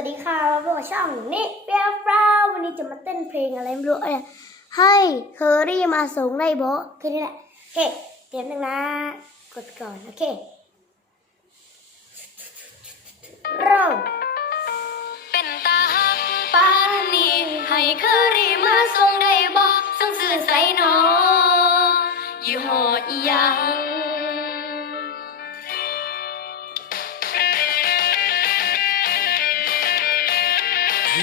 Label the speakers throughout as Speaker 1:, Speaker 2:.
Speaker 1: วัสดีค่ะมาพบกับช่องนี่เปียวเปล่าวันนี้จะมาเต้นเพลงอะไรไม่รู้เอ้ยให้เคอรี่มาส่งได้โบะแค่นี้แหละโอเคเตรียมหนึ่งนะกดก่อนโอเคเรา
Speaker 2: เป็นตาหักปานนี้ให้เคอรี่
Speaker 1: ต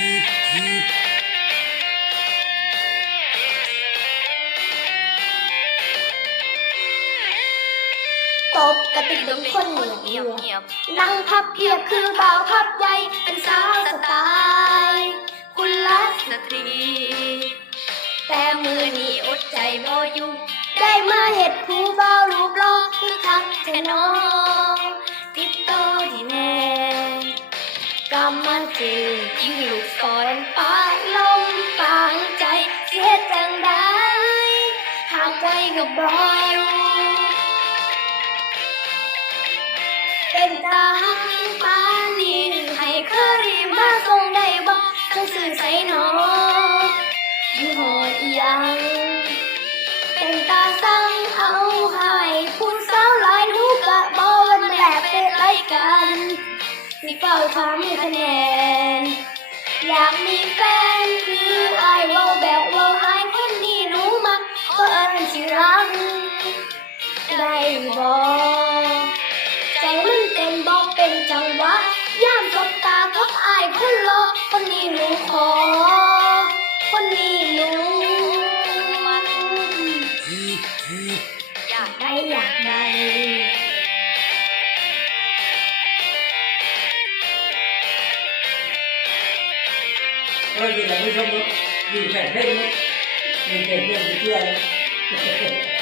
Speaker 1: บกระติกดึงคนเหนียว
Speaker 2: เงียบเงียบ
Speaker 1: นั่งพับเพียบคือเบาพับใหญ่เป็นสาวสไตล์คุณลัก
Speaker 2: สตรี แต่มือนี้อดใจบ่อยู่
Speaker 1: ได้มาเห็ดผู้เบารูปรอคือคักแค่นอ
Speaker 2: ติดโตอที่แน่ กำมาเจอยิ่งลูกศร
Speaker 1: ปาดลมปางใจเสียจังได้หากใจกับบอยเป็นตาหักปานนี้ให้เคอรี่มาส่งได้บอกต้องสื่อใส่หนอยี่หออียังเป็นตาสั่งเอาให้ผู้สาวหลายหนูกะบอลแบบเป็นไรกัน สิเฝ้าทำคะแนน อยากมีแฟนคือไอ้เว่าแบบเว่าไอ้คนนี้หนูมักก็เอิญสิรักได้บอกใจมันเต้นบอกเป็นจังหวะย่ามตบตาทับไอ้คนโลคนนี้หนูขอ
Speaker 3: rồi vì là bây giờ mình phải lên mình phải lên cái kia